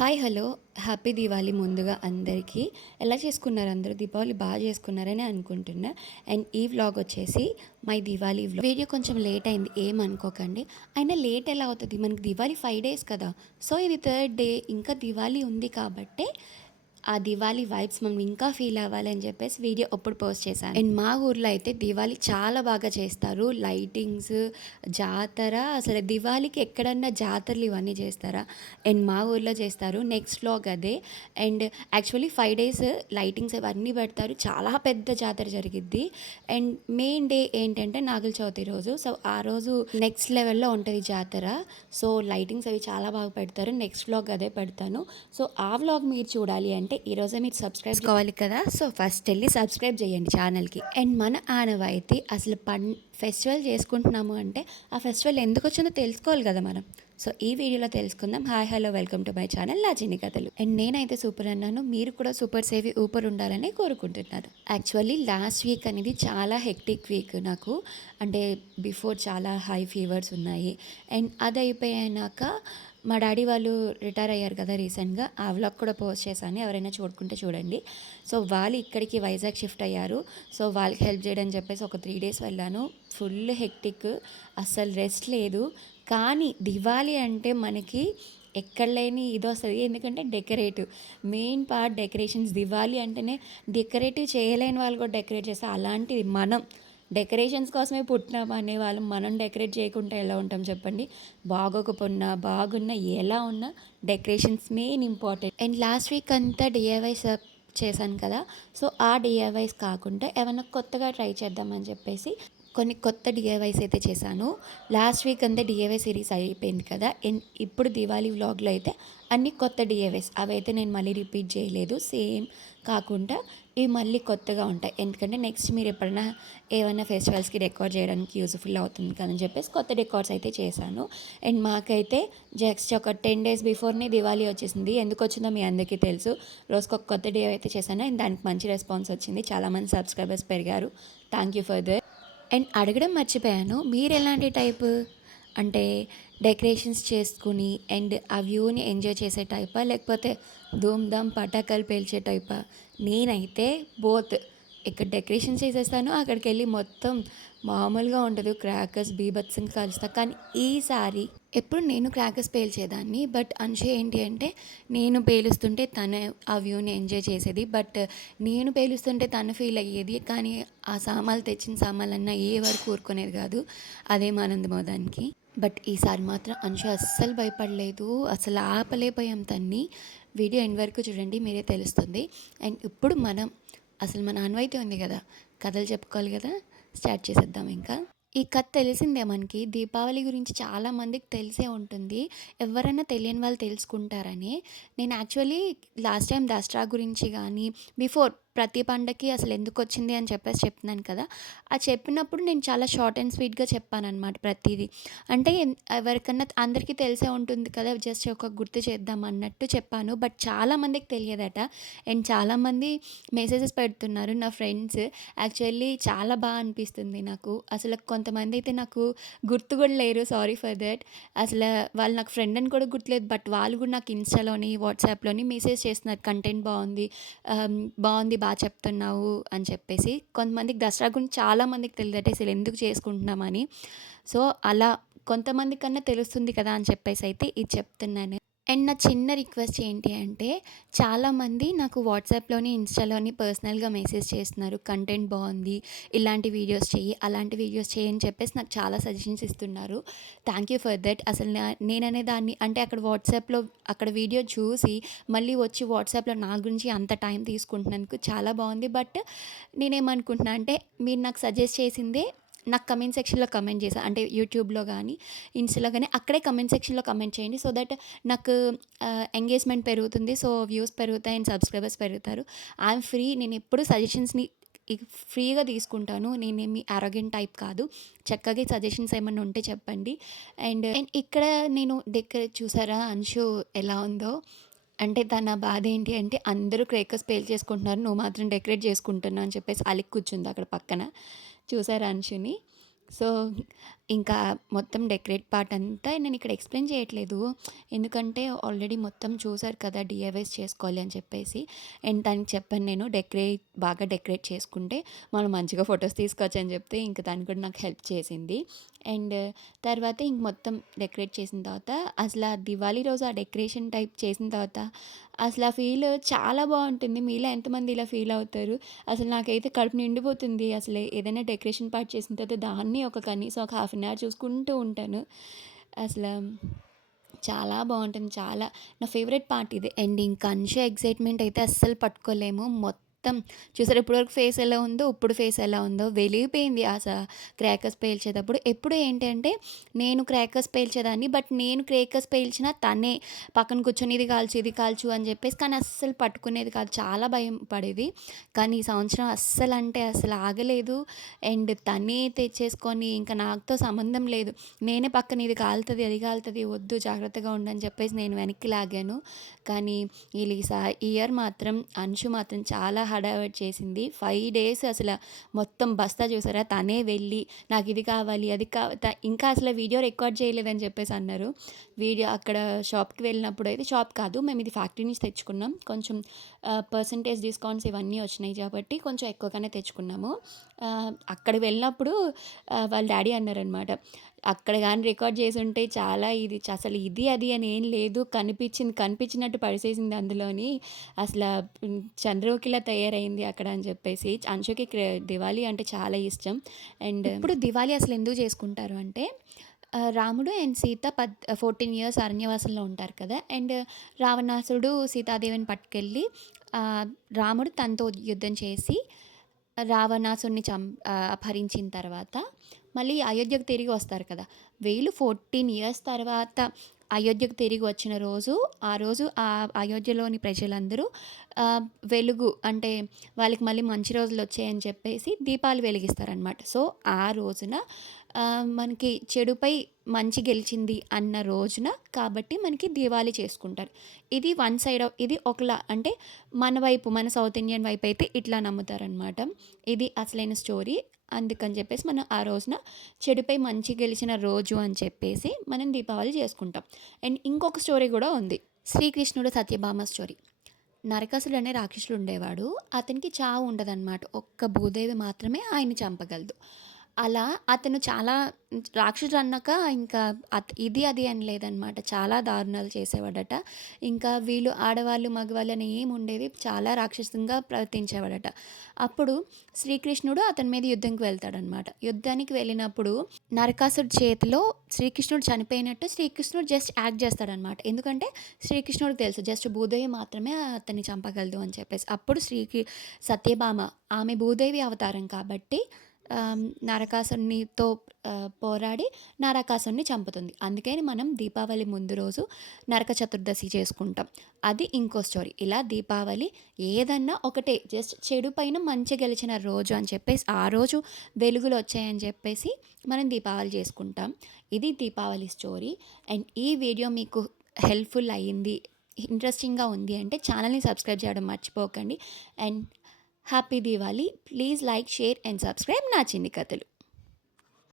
Hi hello happy Diwali ముందుగా అందరికీ. ఎలా చేసుకున్నారు అందరూ? దీపావళి బాగా చేసుకున్నారని అనుకుంటున్నా. అండ్ ఈ వ్లాగ్ వచ్చేసి మై దీవాలి వ్లాగ్. వీడియో కొంచెం లేట్ అయింది, ఏమనుకోకండి. అయినా లేట్ ఎలా అవుతుంది, మనకి దీవాలి 5 days కదా. సో ఇది థర్డ్ డే, ఇంకా దీవాలి ఉంది కాబట్టి ఆ దివాళీ వైబ్స్ మనం ఇంకా ఫీల్ అవ్వాలని చెప్పేసి వీడియో అప్పుడు పోస్ట్ చేశాను. అండ్ మా ఊర్లో అయితే దివాళీ చాలా బాగా చేస్తారు. లైటింగ్స్, జాతర, అసలు దివాళీకి ఎక్కడన్నా జాతరలు ఇవన్నీ చేస్తారా? అండ్ మా ఊర్లో చేస్తారు. నెక్స్ట్ వ్లాగ్ అదే. అండ్ యాక్చువల్లీ 5 days లైటింగ్స్ ఇవన్నీ పెడతారు. చాలా పెద్ద జాతర జరిగిద్ది. అండ్ మెయిన్ డే ఏంటంటే నాగుల చవితి రోజు. సో ఆ రోజు నెక్స్ట్ లెవెల్లో ఉంటుంది జాతర. సో లైటింగ్స్ అవి చాలా బాగా పెడతారు. నెక్స్ట్ వ్లాగ్ అదే పెడతాను. సో ఆ వ్లాగ్ మీరు చూడాలి అంటే ఈరోజే మీరు సబ్స్క్రైబ్ చేసుకోవాలి కదా. సో ఫస్ట్ వెళ్ళి సబ్స్క్రైబ్ చేయండి ఛానల్కి. అండ్ మన ఆనవాయితీ అసలు ఫెస్టివల్ చేసుకుంటున్నాము అంటే ఆ ఫెస్టివల్ ఎందుకు వచ్చిందో తెలుసుకోవాలి కదా మనం. సో ఈ వీడియోలో తెలుసుకుందాం. Hi hello, welcome to my channel లాజిని కథలు. అండ్ నేనైతే సూపర్ అన్నాను, మీరు కూడా సూపర్ సేవి ఊపర్ ఉండాలని కోరుకుంటున్నారు. యాక్చువల్లీ లాస్ట్ వీక్ అనేది చాలా హెక్టిక్ వీక్ నాకు. అంటే బిఫోర్ చాలా హై ఫీవర్స్ ఉన్నాయి. అండ్ అది అయిపోయాక మా డాడీ వాళ్ళు రిటైర్ అయ్యారు కదా రీసెంట్గా. ఆ వ్లాగ్ కూడా పోస్ట్ చేశాను, ఎవరైనా చూడుకుంటే చూడండి. సో వాళ్ళు ఇక్కడికి వైజాగ్ షిఫ్ట్ అయ్యారు. సో వాళ్ళకి హెల్ప్ చేయడం చెప్పేసి ఒక 3 days వెళ్ళాను. ఫుల్ హెక్టిక్, అస్సలు రెస్ట్ లేదు. కానీ దివాళీ అంటే మనకి ఎక్కడ లేని ఇది వస్తుంది. ఎందుకంటే decorative, main part decorations. Diwali అంటేనే డెకరేటివ్ చేయలేని వాళ్ళు కూడా డెకరేట్ చేస్తారు. అలాంటిది మనం డెకరేషన్స్ కోసమే పుట్టినాం అనే వాళ్ళు మనం డెకరేట్ చేయకుండా ఎలా ఉంటాం చెప్పండి. బాగోకపోయినా బాగున్నా ఎలా ఉన్నా decorations main important. And last week అంతా డిఐవైస్ చేశాను కదా. సో ఆ డిఐవైస్ కాకుండా ఏమైనా కొత్తగా ట్రై చేద్దామని చెప్పేసి కొన్ని కొత్త డిఐవైస్ అయితే చేశాను. లాస్ట్ వీక్ అంతా డిఐవై సిరీస్ అయిపోయింది కదా. అండ్ ఇప్పుడు దివాళీ వ్లాగ్లో అయితే అన్ని కొత్త డిఐవైస్, అవైతే నేను మళ్ళీ రిపీట్ చేయలేదు. సేమ్ కాకుండా ఇవి మళ్ళీ కొత్తగా ఉంటాయి. ఎందుకంటే నెక్స్ట్ మీరు ఎప్పుడైనా ఏమైనా ఫెస్టివల్స్కి డెకోర్ చేయడానికి యూజ్ఫుల్ అవుతుంది కదని చెప్పేసి కొత్త డెకోర్స్ అయితే చేశాను. అండ్ మాకైతే జస్ట్ ఒక 10 days బిఫోర్నే దివాళీ వచ్చేసింది. ఎందుకు వచ్చిందో మీ అందరికీ తెలుసు. రోజుకి ఒక కొత్త డే అయితే చేశాను. అండ్ దానికి మంచి రెస్పాన్స్ వచ్చింది. చాలామంది సబ్స్క్రైబర్స్ పెరిగారు. Thank you for that. And అడగడం మర్చిపోయాను, మీరు ఎలాంటి టైపు అంటే డెకరేషన్స్ చేసుకుని అండ్ ఆ వ్యూని ఎంజాయ్ చేసే టైపా, లేకపోతే ధూమ్ ధామ్ పటాకాలు పేల్చే టైపా? నేనైతే బోత్. ఇక్కడ డెకరేషన్ చేసేస్తాను, అక్కడికి వెళ్ళి మొత్తం మామూలుగా ఉండదు, క్రాకర్స్ బీభత్సంగా కలుస్తాను. కానీ ఈసారి ఎప్పుడు నేను క్రాకర్స్ పేల్చేదాన్ని, బట్ అంశ ఏంటి అంటే నేను పేలుస్తుంటే తను ఆ వ్యూని ఎంజాయ్ చేసేది. బట్ నేను పేలుస్తుంటే తను ఫీల్ అయ్యేది. కానీ ఆ సామాన్లు తెచ్చిన సామాన్లన్నా ఏ వరకు ఊరుకునేది కాదు. అదే ఆనందమో దానికి. బట్ ఈసారి మాత్రం అంశ అస్సలు భయపడలేదు, అసలు ఆపలేకపోయాం తన్ని. వీడియో ఎండ్ వరకు చూడండి, మీరే తెలుస్తుంది. అండ్ ఇప్పుడు మనం అసలు మన ఆన్వాయితీ ఉంది కదా, కథలు చెప్పుకోవాలి కదా. స్టార్ట్ చేసేద్దాం ఇంకా. ఈ కథ తెలిసిందే మనకి. దీపావళి గురించి చాలామందికి తెలిసే ఉంటుంది. ఎవరైనా తెలియని వాళ్ళు తెలుసుకుంటారని. నేను యాక్చువల్లీ లాస్ట్ టైం దసరా గురించి కానీ బిఫోర్ ప్రతి పండగకి అసలు ఎందుకు వచ్చింది అని చెప్పేసి చెప్తున్నాను కదా. ఆ చెప్పినప్పుడు నేను చాలా షార్ట్ అండ్ స్వీట్గా చెప్పానన్నమాట ప్రతిదీ. అంటే ఎవరికన్నా అందరికీ తెలిసే ఉంటుంది కదా, జస్ట్ ఒక గుర్తు చేద్దాం అన్నట్టు చెప్పాను. బట్ చాలామందికి తెలియదట. అండ్ చాలామంది మెసేజెస్ పెడుతున్నారు నా ఫ్రెండ్స్. యాక్చువల్లీ చాలా బాగా అనిపిస్తుంది నాకు. అసలు కొంతమంది అయితే నాకు గుర్తు కూడా లేరు, సారీ ఫర్ దట్. అసలు వాళ్ళు నాకు ఫ్రెండ్ అని కూడా గుర్తులేదు. బట్ వాళ్ళు కూడా నాకు ఇన్స్టాలోని వాట్సాప్లోని మెసేజ్ చేస్తున్నారు, కంటెంట్ బాగుంది, బాగుంది, బాగా చెప్తున్నావు అని చెప్పేసి. కొంతమందికి దసరా గురించి చాలామందికి తెలియదట అసలు ఎందుకు చేసుకుంటున్నామని. సో అలా కొంతమంది కన్నా తెలుస్తుంది కదా అని చెప్పేసి అయితే ఇది చెప్తున్నాను. అండ్ నా చిన్న రిక్వెస్ట్ ఏంటి అంటే, చాలామంది నాకు వాట్సాప్లోని ఇన్స్టాలోని పర్సనల్గా మెసేజ్ చేస్తున్నారు, కంటెంట్ బాగుంది, ఇలాంటి వీడియోస్ చెయ్యి, అలాంటి వీడియోస్ చెయ్యి అని చెప్పేసి నాకు చాలా సజెషన్స్ ఇస్తున్నారు. Thank you for that. అసలు నేననే దాన్ని అంటే అక్కడ వాట్సాప్లో అక్కడ వీడియో చూసి మళ్ళీ వచ్చి వాట్సాప్లో నా గురించి అంత టైం తీసుకుంటున్నందుకు చాలా బాగుంది. బట్ నేనేమనుకుంటున్నా అంటే, మీరు నాకు సజెస్ట్ చేసిందే నాకు కమెంట్ సెక్షన్లో కమెంట్ చేశాను. అంటే యూట్యూబ్లో కానీ ఇన్స్టాలో కానీ అక్కడే కమెంట్ సెక్షన్లో కమెంట్ చేయండి. సో దట్ నాకు ఎంగేజ్మెంట్ పెరుగుతుంది, సో వ్యూస్ పెరుగుతాయి అండ్ సబ్స్క్రైబర్స్ పెరుగుతారు. I'm free. నేను ఎప్పుడు సజెషన్స్ని ఫ్రీగా తీసుకుంటాను. నేనేమి అరోగెంట్ టైప్ కాదు. చక్కగా సజెషన్స్ ఏమన్నా ఉంటే చెప్పండి. అండ్ ఇక్కడ నేను దగ్గర చూసారా అంశు ఎలా ఉందో. అంటే తన బాధ ఏంటి అంటే, అందరూ క్రేకర్స్ పేల్చేసుకుంటున్నారు, నువ్వు మాత్రం డెకరేట్ చేసుకుంటున్నావు అని చెప్పేసి అలిగి కూర్చుంది అక్కడ పక్కన. చూసారా అంశుని. సో ఇంకా మొత్తం డెకరేట్ పార్ట్ అంతా నేను ఇక్కడ ఎక్స్ప్లెయిన్ చేయట్లేదు. ఎందుకంటే ఆల్రెడీ మొత్తం చూసారు కదా డీఐవైస్ చేసుకోవాలి అని చెప్పేసి. అండ్ తనకి చెప్పాను నేను బాగా డెకరేట్ చేసుకుంటే మనం మంచిగా ఫొటోస్ తీసుకోవచ్చు అని చెప్తే ఇంక తను కూడా నాకు హెల్ప్ చేసింది. అండ్ తర్వాత ఇంక మొత్తం డెకరేట్ చేసిన తర్వాత అసలు ఆ దివాళీ రోజు ఆ డెకరేషన్ టైప్ చేసిన తర్వాత అసలు ఆ ఫీల్ చాలా బాగుంటుంది. మీలో ఎంతమంది ఇలా ఫీల్ అవుతారు? అసలు నాకైతే కడుపు నిండిపోతుంది. అసలు ఏదైనా డెకరేషన్ పార్ట్ చేసిన తర్వాత దాన్ని కనీసం ఒక హాఫ్ అన్ అవర్ చూసుకుంటూ ఉంటాను. అసలు చాలా బాగుంటుంది. చాలా నా ఫేవరెట్ పార్ట్ ఇదే. అండ్ ఇంకా అన్షు ఎక్సైట్మెంట్ అయితే అస్సలు పట్టుకోలేము. చూసారు ఇప్పటివరకు ఫేస్ ఎలా ఉందో, ఇప్పుడు ఫేస్ ఎలా ఉందో వెలిగిపోయింది క్రాకర్స్ పేల్చేటప్పుడు. ఎప్పుడు ఏంటంటే నేను క్రాకర్స్ పేల్చేదాన్ని, బట్ నేను క్రాకర్స్ పేల్చినా తనే పక్కన కూర్చొని ఇది కాల్చు ఇది కాల్చు అని చెప్పేసి, కానీ అస్సలు పట్టుకునేది కాదు. చాలా భయం పడేది. కానీ ఈ సంవత్సరం అస్సలు అంటే అసలు ఆగలేదు. అండ్ తనే తెచ్చేసుకొని ఇంకా నాతో సంబంధం లేదు, నేనే పక్కన ఇది కాలుతుంది అది కాలుతుంది వద్దు జాగ్రత్తగా ఉండని చెప్పేసి నేను వెనక్కి లాగాను. కానీ ఈ ఇయర్ మాత్రం అంశు మాత్రం చాలా హడావిడి చేసింది. 5 డేస్ అసలు మొత్తం బస్తా చూసారా తనే వెళ్ళి నాకు ఇది కావాలి అది ఇంకా అసలు వీడియో రికార్డ్ చేయలేదని చెప్పేసి అన్నారు. వీడియో అక్కడ షాప్కి వెళ్ళినప్పుడు అయితే, షాప్ కాదు మేము ఇది ఫ్యాక్టరీ నుంచి తెచ్చుకున్నాం, కొంచెం పర్సంటేజ్ డిస్కౌంట్స్ ఇవన్నీ వచ్చినాయి కాబట్టి కొంచెం ఎక్కువగానే తెచ్చుకున్నాము. అక్కడ వెళ్ళినప్పుడు వాళ్ళ డాడీ అన్నారనమాట, అక్కడ కానీ రికార్డ్ చేసి ఉంటే చాలా అసలు ఇది అది అని ఏం లేదు, కనిపించినట్టు పడిసేసింది అందులోని, అసలు చంద్రముఖిలా తయారైంది అక్కడ అని చెప్పేసి. అంశుకి దివాళీ అంటే చాలా ఇష్టం. అండ్ ఇప్పుడు దివాళీ అసలు ఎందుకు చేసుకుంటారు అంటే, రాముడు అండ్ సీత 14 ఇయర్స్ అరణ్యవాసంలో ఉంటారు కదా. అండ్ రావణాసుడు సీతాదేవిని పట్టుకెళ్ళి రాముడు తనతో యుద్ధం చేసి రావణాసుడిని అపహరించిన తర్వాత మళ్ళీ అయోధ్యకు తిరిగి వస్తారు కదా. వీళ్ళు 14 ఇయర్స్ తర్వాత అయోధ్యకు తిరిగి వచ్చిన రోజు, ఆ రోజు ఆ అయోధ్యలోని ప్రజలందరూ వెలుగు అంటే వాళ్ళకి మళ్ళీ మంచి రోజులు వచ్చాయని చెప్పేసి దీపాలు వెలిగిస్తారనమాట. సో ఆ రోజున మనకి చెడుపై మంచి గెలిచింది అన్న రోజున కాబట్టి మనకి దీవాళీ చేసుకుంటారు. ఇది వన్ సైడ్ ఇది ఒకలా అంటే మన సౌత్ ఇండియన్ వైపు అయితే ఇట్లా నమ్ముతారనమాట. ఇది అసలైన స్టోరీ. అందుకని చెప్పేసి మనం ఆ రోజున చెడుపై మంచి గెలిచిన రోజు అని చెప్పేసి మనం దీపావళి చేసుకుంటాం. అండ్ ఇంకొక స్టోరీ కూడా ఉంది, శ్రీకృష్ణుడు సత్యభామ స్టోరీ. నరకాసుడు అనే రాక్షసుడు ఉండేవాడు. అతనికి చావు ఉండదన్నమాట, ఒక్క భూదేవి మాత్రమే ఆయన్ని చంపగలదు. అలా అతను చాలా రాక్షసుడు అన్నాక ఇంకా ఇది అది అని లేదనమాట, చాలా దారుణాలు చేసేవాడట. ఇంకా వీళ్ళు ఆడవాళ్ళు మగవాళ్ళు అని ఏమి ఉండేది, చాలా రాక్షసంగా ప్రవర్తించేవాడట. అప్పుడు శ్రీకృష్ణుడు అతని మీద యుద్ధంకి వెళ్తాడనమాట. యుద్ధానికి వెళ్ళినప్పుడు నరకాసుడి చేతిలో శ్రీకృష్ణుడు చనిపోయినట్టు శ్రీకృష్ణుడు జస్ట్ యాక్ట్ చేస్తాడనమాట. ఎందుకంటే శ్రీకృష్ణుడికి తెలుసు జస్ట్ భూదేవి మాత్రమే అతన్ని చంపగలదు అని చెప్పేసి. అప్పుడు సత్యభామ ఆమె భూదేవి అవతారం కాబట్టి నరకాసునితో పోరాడి నరకాసుని చంపుతుంది. అందుకని మనం దీపావళి ముందు రోజు నరక చతుర్దశి చేసుకుంటాం. అది ఇంకో స్టోరీ. ఇలా దీపావళి ఏదన్నా ఒకటే, జస్ట్ చెడు పైన మంచి గెలిచిన రోజు అని చెప్పేసి, ఆ రోజు వెలుగులు వచ్చాయని చెప్పేసి మనం దీపావళి చేసుకుంటాం. ఇది దీపావళి స్టోరీ. అండ్ ఈ వీడియో మీకు హెల్ప్ఫుల్ అయ్యింది, ఇంట్రెస్టింగ్గా ఉంది అంటే ఛానల్ని సబ్స్క్రైబ్ చేయడం మర్చిపోకండి. And happy Diwali. Please like, share and subscribe నా చిన్ని కథలు.